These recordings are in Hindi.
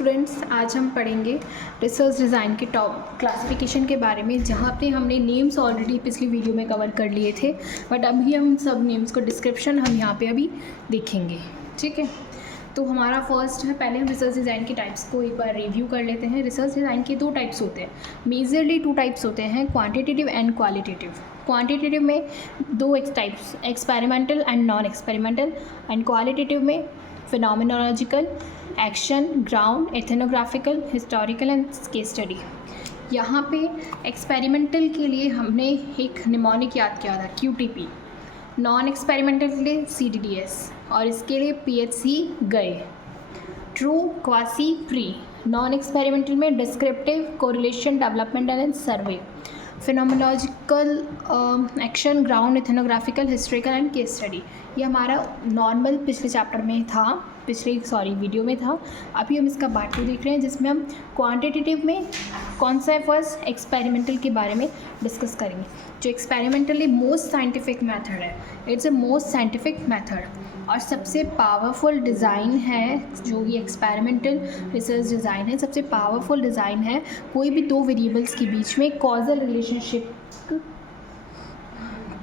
स्टूडेंट्स, आज हम पढ़ेंगे रिसर्च डिज़ाइन के टॉप क्लासिफिकेशन के बारे में, जहाँ पे हमने नेम्स ऑलरेडी पिछली वीडियो में कवर कर लिए थे, बट अभी हम सब नेम्स को डिस्क्रिप्शन हम यहाँ पे अभी देखेंगे। ठीक है, तो हमारा फर्स्ट है, पहले हम रिसर्च डिज़ाइन के टाइप्स को एक बार रिव्यू कर लेते हैं। रिसर्च डिज़ाइन के दो टाइप्स होते हैं, मेजरली टू टाइप्स होते हैं, क्वान्टिटेटिव एंड क्वालिटेटिव। क्वान्टिटेटिव में दो types, experimental and non experimental, and qualitative में phenomenological, action, ground, ethnographical, historical and case study. यहाँ पे एक्सपेरिमेंटल के लिए हमने एक निमोनिक याद किया था, QTP। नॉन एक्सपेरिमेंटल के लिए CDDS, और इसके लिए PHC गए। True, quasi, pre. Non experimental में descriptive, correlation, development and survey. Phenomenological, action, ground, ethnographical, historical and case study. ये हमारा नॉर्मल पिछले चैप्टर में था, वीडियो में था। अभी हम इसका पार्ट 2 देख रहे हैं, जिसमें हम क्वांटिटेटिव में कौन सा है, फर्स्ट एक्सपेरिमेंटल के बारे में डिस्कस करेंगे। जो एक्सपेरिमेंटली मोस्ट साइंटिफिक मेथड है, it's a most scientific method और सबसे पावरफुल डिज़ाइन है। जो ये एक्सपेरिमेंटल रिसर्च डिज़ाइन है, सबसे पावरफुल डिज़ाइन है। कोई भी दो वेरिएबल्स के बीच में कॉजल रिलेशनशिप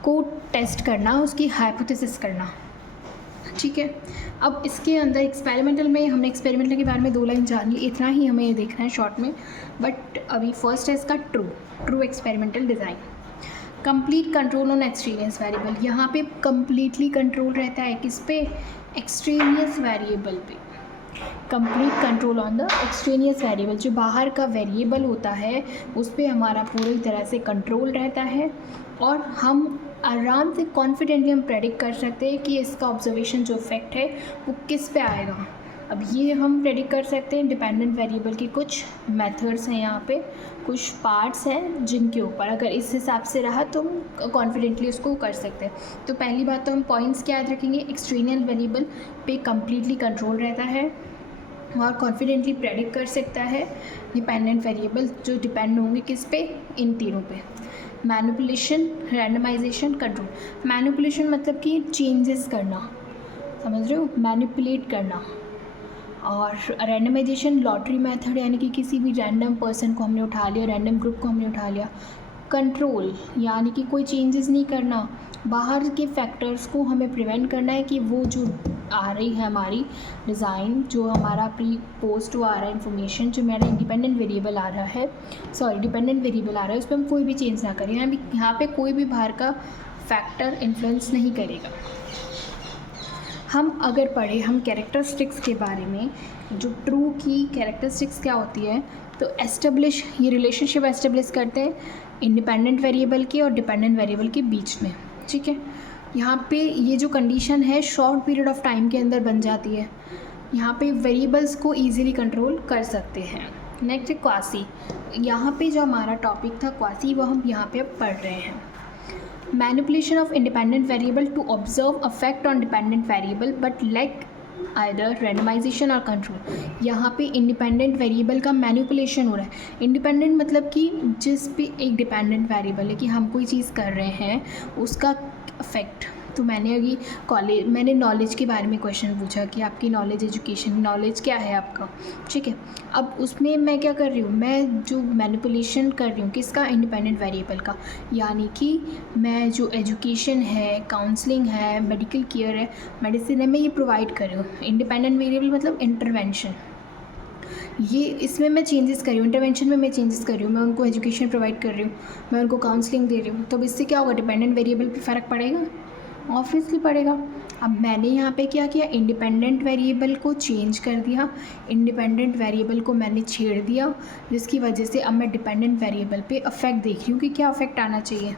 को टेस्ट करना, उसकी हाइपोथेसिस करना। ठीक है, अब इसके अंदर एक्सपेरिमेंटल में हमने एक्सपेरिमेंटल के बारे में 2 लाइन जान ली, इतना ही हमें देखना है शॉर्ट में। बट अभी फर्स्ट है इसका true experimental design. Complete control on extraneous variable. यहाँ पे कंप्लीटली कंट्रोल रहता है किस पे, एक्सट्रेनियस वेरिएबल पे। Complete control on the extraneous variable, जो बाहर का वेरिएबल होता है उस पर हमारा पूरी तरह से कंट्रोल रहता है, और हम आराम से कॉन्फिडेंटली हम प्रेडिक्ट कर सकते हैं कि इसका ऑब्जर्वेशन जो इफेक्ट है वो किस पे आएगा। अब ये हम प्रेडिक्ट कर सकते हैं। डिपेंडेंट वेरिएबल की कुछ मेथड्स हैं, यहाँ पे कुछ पार्ट्स हैं जिनके ऊपर अगर इस हिसाब से रहा तो हम कॉन्फिडेंटली उसको कर सकते हैं। तो पहली बात तो हम पॉइंट्स क्या याद रखेंगे, एक्सट्रेनियल वेरिएबल पे कम्प्लीटली कंट्रोल रहता है और कॉन्फिडेंटली प्रेडिक्ट कर सकता है। डिपेंडेंट वेरिएबल जो डिपेंड होंगे किस पे, इन तीनों पे। Manipulation, randomisation, control. मैनिपुलेशन मतलब कि चेंजेस करना, समझ रहे हो, मैनिपुलेट करना। और रैंडमाइजेशन लॉटरी मेथड, यानी कि किसी भी रैंडम पर्सन को हमने उठा लिया, रैंडम ग्रुप को हमने उठा लिया। कंट्रोल यानी कि कोई चेंजेस नहीं करना, बाहर के फैक्टर्स को हमें प्रिवेंट करना है कि वो जो आ रही है हमारी डिज़ाइन, जो हमारा प्री पोस्ट वो आ रहा है इन्फॉर्मेशन, जो मेरा इंडिपेंडेंट वेरिएबल आ रहा है, डिपेंडेंट वेरिएबल आ रहा है, उस पर हम कोई भी चेंज ना करें। यहाँ पे कोई भी बाहर का फैक्टर इन्फ्लुएंस नहीं करेगा। हम अगर पढ़े हम कैरेक्टरिस्टिक्स के बारे में, जो ट्रू की कैरेक्टरिस्टिक्स क्या होती है, तो एस्टेब्लिश, ये रिलेशनशिप एस्टेब्लिश करते हैं इंडिपेंडेंट वेरिएबल के और डिपेंडेंट वेरिएबल के बीच में। ठीक है, यहाँ पे ये जो कंडीशन है शॉर्ट पीरियड ऑफ टाइम के अंदर बन जाती है। यहाँ पे वेरिएबल्स को इजीली कंट्रोल कर सकते हैं। नेक्स्ट क्वासी, यहाँ पे जो हमारा टॉपिक था क्वासी, वो हम यहाँ पे अब पढ़ रहे हैं। Manipulation of independent variable to observe affect on dependent variable but like either randomisation और कंट्रोल। यहाँ पे इंडिपेंडेंट वेरिएबल का मैनिपुलेशन हो रहा है। इंडिपेंडेंट मतलब कि जिस पे एक डिपेंडेंट वेरिएबल है कि हम कोई चीज़ कर रहे हैं उसका इफेक्ट। तो मैंने नॉलेज के बारे में क्वेश्चन पूछा कि आपकी नॉलेज, एजुकेशन नॉलेज क्या है आपका। ठीक है, अब उसमें मैं क्या कर रही हूँ, मैं जो मैनिपुलेशन कर रही हूँ किसका, इंडिपेंडेंट वेरिएबल का। यानी कि मैं जो एजुकेशन है, काउंसलिंग है, मेडिकल केयर है, मेडिसिन है, मैं ये प्रोवाइड कर रही हूँ। इंडिपेंडेंट वेरिएबल मतलब इंटरवेंशन, ये इसमें मैं चेंजेस कर रही हूँ, इंटरवेंशन में मैं चेंजेस कर रही हूँ, मैं उनको एजुकेशन प्रोवाइड कर रही हूँ, मैं उनको काउंसलिंग दे रही हूँ। तो इससे क्या होगा, डिपेंडेंट वेरिएबल पे फ़र्क पड़ेगा, ऑब्वियसली पड़ेगा। अब मैंने यहाँ पे क्या किया, इंडिपेंडेंट वेरिएबल को चेंज कर दिया, इंडिपेंडेंट वेरिएबल को मैंने छेड़ दिया, जिसकी वजह से अब मैं डिपेंडेंट वेरिएबल पे अफेक्ट देख रही हूँ कि क्या अफेक्ट आना चाहिए।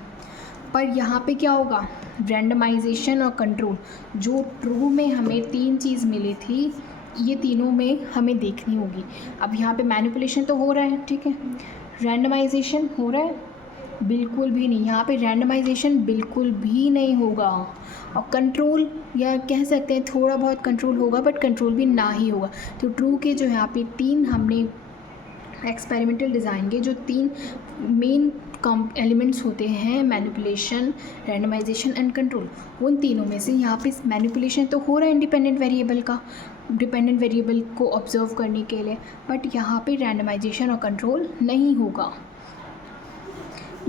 पर यहाँ पे क्या होगा, रैंडमाइजेशन और कंट्रोल। जो ट्रू में हमें 3 चीज़ मिली थी, ये तीनों में हमें देखनी होगी। अब यहाँ पे मैनिपुलेशन तो हो रहा है, ठीक है, रैंडमाइजेशन हो रहा है, बिल्कुल भी नहीं, यहाँ पे रैंडमाइजेशन बिल्कुल भी नहीं होगा। और कंट्रोल, या कह सकते हैं थोड़ा बहुत कंट्रोल होगा, बट कंट्रोल भी ना ही होगा। तो ट्रू के जो यहाँ पे 3 हमने एक्सपेरिमेंटल डिज़ाइन के जो 3 मेन एलिमेंट्स होते हैं, मैनिपुलेशन, रैंडमाइजेशन एंड कंट्रोल, उन तीनों में से यहाँ पे मैनिपुलेशन तो हो रहा है इंडिपेंडेंट वेरिएबल का, डिपेंडेंट वेरिएबल को ऑब्जर्व करने के लिए, बट यहाँ पे रैंडमाइजेशन और कंट्रोल नहीं होगा।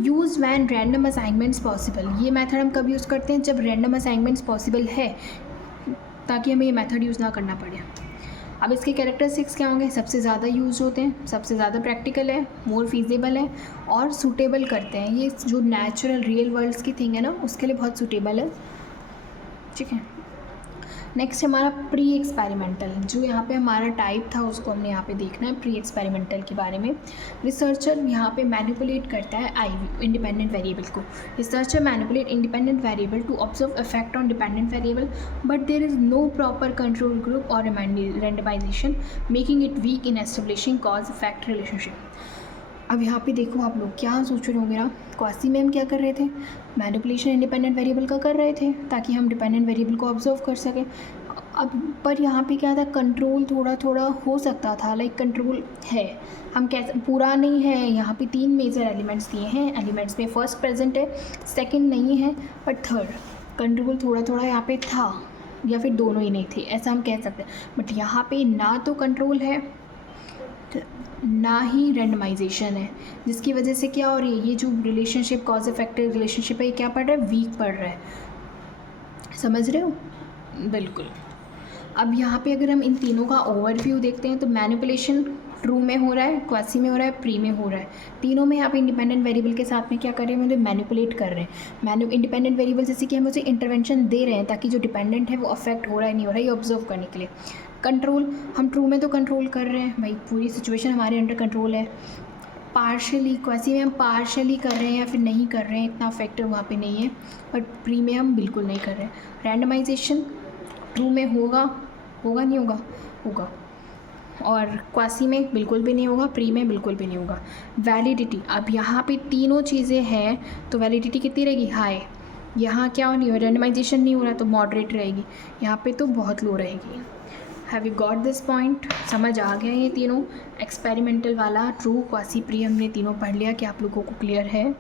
Use when random assignments possible, ये मेथड हम कब यूज़ करते हैं, जब रैंडम असाइनमेंट्स पॉसिबल है, ताकि हमें ये मेथड यूज़ ना करना पड़े। अब इसके कैरेक्टरिस्टिक्स क्या होंगे, सबसे ज़्यादा यूज़ होते हैं, सबसे ज़्यादा प्रैक्टिकल है, मोर फीजेबल है और सूटेबल करते हैं। ये जो natural real world's key thing है ना, उसके लिए बहुत सूटेबल है, ठीक है। नेक्स्ट हमारा प्री एक्सपेरिमेंटल, जो यहाँ पे हमारा टाइप था उसको हमने यहाँ पे देखना है प्री एक्सपेरिमेंटल के बारे में। रिसर्चर यहाँ पे मैनिपुलेट करता है आई इंडिपेंडेंट वेरिएबल को। Researcher manipulate independent variable to observe effect on dependent variable, but there is no proper control group और randomisation making it weak in establishing cause effect relationship. अब यहाँ पे देखो आप लोग क्या सोच रहे होंगे ना, क्वासी में हम क्या कर रहे थे, मैनिपुलेशन इंडिपेंडेंट वेरिएबल का कर रहे थे ताकि हम डिपेंडेंट वेरिएबल को ऑब्जर्व कर सकें। अब पर यहाँ पे क्या था, कंट्रोल थोड़ा थोड़ा हो सकता था, लाइक कंट्रोल है, हम कैसे पूरा नहीं है। यहाँ पे 3 मेजर एलिमेंट्स दिए हैं, एलिमेंट्स में फर्स्ट प्रेजेंट है, सेकंड नहीं है, बट थर्ड कंट्रोल थोड़ा थोड़ा यहाँ पे था, या फिर दोनों ही नहीं थे, ऐसा हम कह सकते हैं। बट यहाँ पे ना तो कंट्रोल है ना ही रैंडमाइजेशन है, जिसकी वजह से क्या हो रही है, ये जो रिलेशनशिप कॉज इफेक्टिव रिलेशनशिप है, ये क्या पढ़ रहा है, वीक पढ़ रहा है। समझ रहे हो, बिल्कुल। अब यहाँ पे अगर हम इन तीनों का ओवरव्यू देखते हैं तो मैनिपुलेशन ट्रू में हो रहा है, क्वासी में हो रहा है, प्री में हो रहा है। तीनों में यहाँ पे इंडिपेंडेंट वेरिएबल के साथ में क्या कर रहे हैं, मुझे मैनिपुलेट कर रहे हैं। इंडिपेंडेंट वेरिएबल जैसे कि हम उसे इंटरवेंशन दे रहे हैं ताकि जो डिपेंडेंट है वो अफेक्ट हो रहा है नहीं हो रहा है, ये ऑब्जर्व करने के लिए। कंट्रोल, हम ट्रू में तो कंट्रोल कर रहे हैं भाई, पूरी सिचुएशन हमारे अंडर कंट्रोल है। पार्शली, क्वासी में हम पार्शली कर रहे हैं या फिर नहीं कर रहे हैं, इतना फैक्टर वहाँ पे नहीं है, बट प्री में हम बिल्कुल नहीं कर रहे हैं। रैंडमाइजेशन ट्रू में होगा नहीं होगा, होगा, और क्वासी में बिल्कुल भी नहीं होगा, प्री में बिल्कुल भी नहीं होगा। वैलिडिटी, अब यहाँ पे तीनों चीज़ें हैं तो वैलिडिटी कितनी रहेगी, हाई। यहाँ क्या हो नहीं हो, रैंडमाइजेशन नहीं हो रहा तो मॉडरेट रहेगी, यहाँ पे तो बहुत लो रहेगी। Have you got this point, समझ आ गया ये तीनों, एक्सपेरिमेंटल वाला, ट्रू, क्वासी, प्री, हमने तीनों पढ़ लिया, कि आप लोगों को क्लियर है।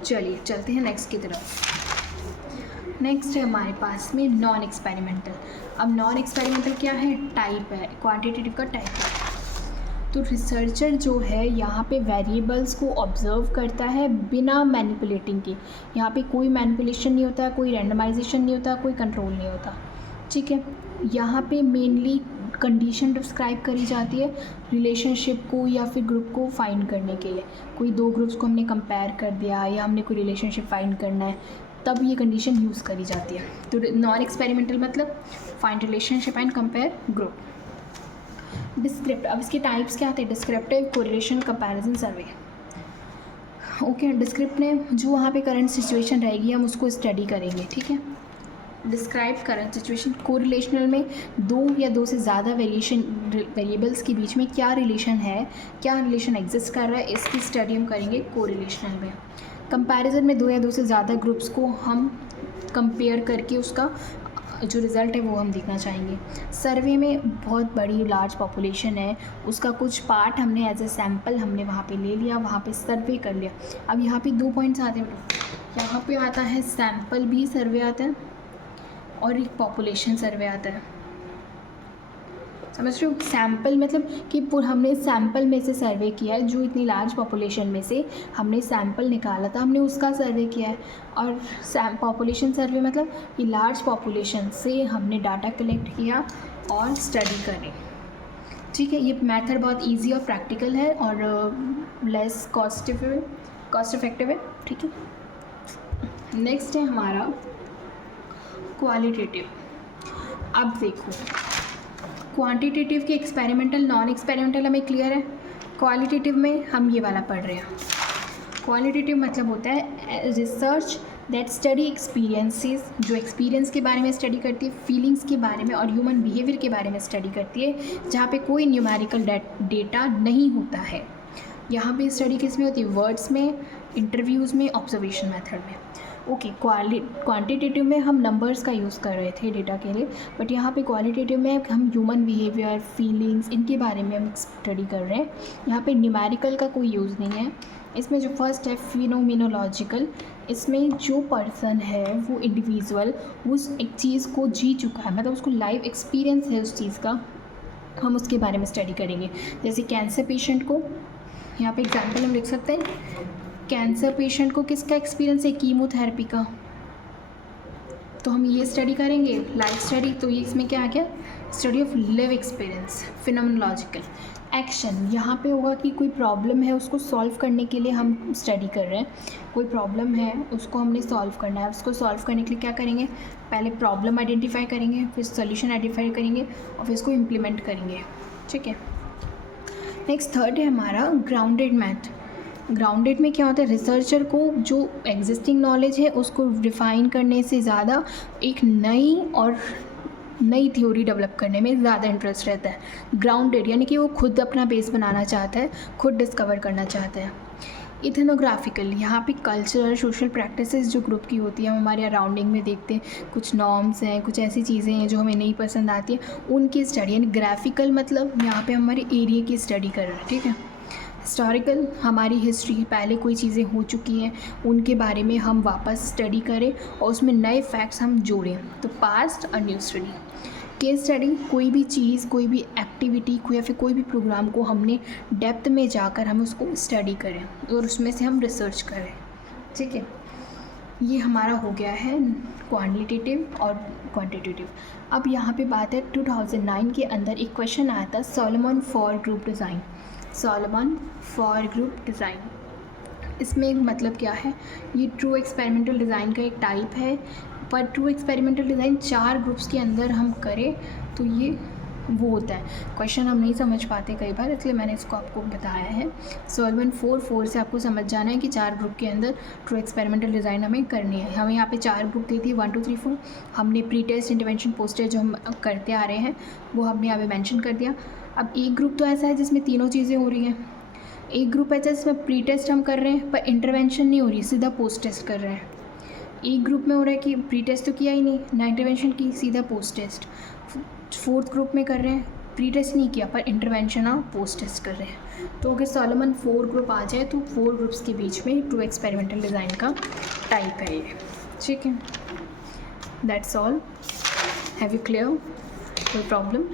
चलिए चलते हैं नेक्स्ट की तरफ। नेक्स्ट है हमारे पास में नॉन एक्सपेरिमेंटल। अब नॉन एक्सपेरिमेंटल क्या है, टाइप है, क्वांटिटेटिव का टाइप है। तो रिसर्चर जो है यहाँ पे वेरिएबल्स को ऑब्जर्व करता है बिना मैनिपुलेटिंग के, यहाँ पे कोई मैनिपुलेशन नहीं होता, कोई रैंडमाइजेशन नहीं होता, कोई कंट्रोल नहीं होता, ठीक है। यहाँ पे मेनली कंडीशन डिस्क्राइब करी जाती है रिलेशनशिप को या फिर ग्रुप को फाइंड करने के लिए। कोई दो ग्रुप्स को हमने कंपेयर कर दिया या हमने कोई रिलेशनशिप फाइंड करना है, तब ये कंडीशन यूज़ करी जाती है। तो नॉन एक्सपेरिमेंटल मतलब find relationship and compare group. Describe, अब इसके टाइप्स क्या आते हैं, डिस्क्रिप्टिव, कोरिलेशन, कंपैरिजन, सर्वे। ओके, डिस्क्रिप्ट ने जो वहाँ पे करंट सिचुएशन रहेगी हम उसको स्टडी करेंगे, ठीक है। Describe current situation. कोरिलेशनल में दो या दो से ज़्यादा वेरिएबल्स के बीच में क्या रिलेशन है, क्या रिलेशन एग्जिस्ट कर रहा है, इसकी स्टडी हम करेंगे कोरिलेशनल में। कंपैरिजन में दो या दो से ज़्यादा ग्रुप्स को हम कंपेयर करके उसका जो रिज़ल्ट है वो हम देखना चाहेंगे। सर्वे में बहुत बड़ी लार्ज पॉपुलेशन है, उसका कुछ पार्ट हमने एज ए सैम्पल हमने वहाँ पे ले लिया, वहाँ पे सर्वे कर लिया। अब यहाँ पे 2 पॉइंट्स आते हैं, यहाँ पे आता है सैम्पल भी सर्वे आता है और एक पॉपुलेशन सर्वे आता है। समझ रहे हो, सैम्पल मतलब कि हमने सैम्पल में से सर्वे किया है, जो इतनी लार्ज पॉपुलेशन में से हमने सैम्पल निकाला था, हमने उसका सर्वे किया है। और पॉपुलेशन सर्वे मतलब कि लार्ज पॉपुलेशन से हमने डाटा कलेक्ट किया और स्टडी करी, ठीक है। ये मेथड बहुत इजी और प्रैक्टिकल है और लेस कॉस्ट इफेक्टिव है, ठीक है। नेक्स्ट है हमारा क्वालिटेटिव। अब देखो, क्वांटिटेटिव के एक्सपेरिमेंटल, नॉन एक्सपेरिमेंटल हमें क्लियर है। क्वालिटेटिव में हम ये वाला पढ़ रहे हैं। क्वालिटेटिव मतलब होता है रिसर्च दैट स्टडी एक्सपीरियंसेस, जो एक्सपीरियंस के बारे में स्टडी करती है, फीलिंग्स के बारे में और ह्यूमन बिहेवियर के बारे में स्टडी करती है, जहाँ पे कोई न्यूमेरिकल डेटा नहीं होता है। यहाँ पे स्टडी किस में होती है, वर्ड्स में, इंटरव्यूज़ में, ऑब्जर्वेशन मेथड में। ओके, क्वांटिटेटिव में हम नंबर्स का यूज़ कर रहे थे डेटा के लिए, बट यहाँ पे क्वालिटेटिव में हम ह्यूमन बिहेवियर, फीलिंग्स, इनके बारे में हम स्टडी कर रहे हैं। यहाँ पे न्यूमेरिकल का कोई यूज़ नहीं है। इसमें जो फर्स्ट है फिनोमिनोलॉजिकल, इसमें जो पर्सन है वो इंडिविजुअल उस एक चीज़ को जी चुका है, मतलब उसको लाइव एक्सपीरियंस है उस चीज़ का, हम उसके बारे में स्टडी करेंगे। जैसे कैंसर पेशेंट को, यहाँ पे एग्जांपल हम लिख सकते हैं, कैंसर पेशेंट को किसका एक्सपीरियंस है, कीमोथेरेपी का, तो हम ये स्टडी करेंगे लाइव स्टडी। तो ये इसमें क्या आ गया, study of live experience. Phenomenological action, यहाँ पे होगा कि कोई प्रॉब्लम है उसको सॉल्व करने के लिए हम स्टडी कर रहे हैं। कोई प्रॉब्लम है उसको हमने सॉल्व करना है, उसको सॉल्व करने के लिए क्या करेंगे, पहले प्रॉब्लम आइडेंटिफाई करेंगे, फिर सोल्यूशन आइडेंटिफाई करेंगे और फिर इसको इम्प्लीमेंट करेंगे। ठीक है, नेक्स्ट थर्ड है हमारा ग्राउंडेड मैथ। ग्राउंडेड में क्या होता है, रिसर्चर को जो एग्जिस्टिंग नॉलेज है उसको रिफ़ाइन करने से ज़्यादा एक नई थ्योरी डेवलप करने में ज़्यादा इंटरेस्ट रहता है। ग्राउंडेड यानी कि वो खुद अपना बेस बनाना चाहता है, खुद डिस्कवर करना चाहता है। इथनोग्राफिकल, यहाँ पे कल्चरल सोशल प्रैक्टिसेस जो ग्रुप की होती है, हम हमारे अराउंडिंग में देखते हैं, कुछ नॉर्म्स हैं, कुछ ऐसी चीज़ें हैं जो हमें नहीं पसंद आती है, उनकी स्टडी। यानी ग्राफिकल मतलब यहाँ पे हमारे एरिया की स्टडी कर रहे हैं। ठीक है, हिस्टोरिकल, हमारी हिस्ट्री, पहले कोई चीज़ें हो चुकी हैं उनके बारे में हम वापस स्टडी करें और उसमें नए फैक्ट्स हम जोड़ें, तो पास्ट और न्यू स्टडी। केस स्टडी, कोई भी चीज़, कोई भी एक्टिविटी, कोई या फिर कोई भी प्रोग्राम को हमने डेप्थ में जाकर हम उसको स्टडी करें और उसमें से हम रिसर्च करें। ठीक है, ये हमारा हो गया है क्वांटिटेटिव और क्वांटिटेटिव। अब यहाँ पे बात है 2009 के अंदर एक क्वेश्चन आया था, Solomon four group design. Solomon four group design, इसमें मतलब क्या है, ये ट्रू एक्सपेरिमेंटल डिज़ाइन का एक टाइप है, पर ट्रू एक्सपेरिमेंटल डिज़ाइन 4 ग्रुप्स के अंदर हम करें तो ये वो होता है। क्वेश्चन हम नहीं समझ पाते कई बार, इसलिए मैंने इसको आपको बताया है। सॉल्वन 4 से आपको समझ जाना है कि 4 ग्रुप के अंदर ट्रू एक्सपेरिमेंटल डिज़ाइन हमें करनी है। हमें यहाँ पे 4 ग्रुप दी थी, 1 2 3 4। हमने pre test, intervention, post test जो हम करते आ रहे हैं वो हमने यहाँ पे मेंशन कर दिया। अब एक ग्रुप तो ऐसा है जिसमें तीनों चीज़ें हो रही हैं, एक ग्रुप ऐसा है जिसमें प्री टेस्ट हम कर रहे हैं पर इंटरवेंशन नहीं हो रही, सीधा पोस्ट टेस्ट कर रहे हैं। एक ग्रुप में हो रहा है कि प्री टेस्ट तो किया ही नहीं, ना इंटरवेंशन की, सीधा पोस्ट टेस्ट। 4th ग्रुप में कर रहे हैं, प्री टेस्ट नहीं किया पर इंटरवेंशन और पोस्ट टेस्ट कर रहे हैं। तो अगर सॉलोमन 4 ग्रुप आ जाए तो 4 ग्रुप्स के बीच में ट्रू एक्सपेरिमेंटल डिज़ाइन का टाइप है ये। ठीक है, that's all. Have you clear? कोई प्रॉब्लम?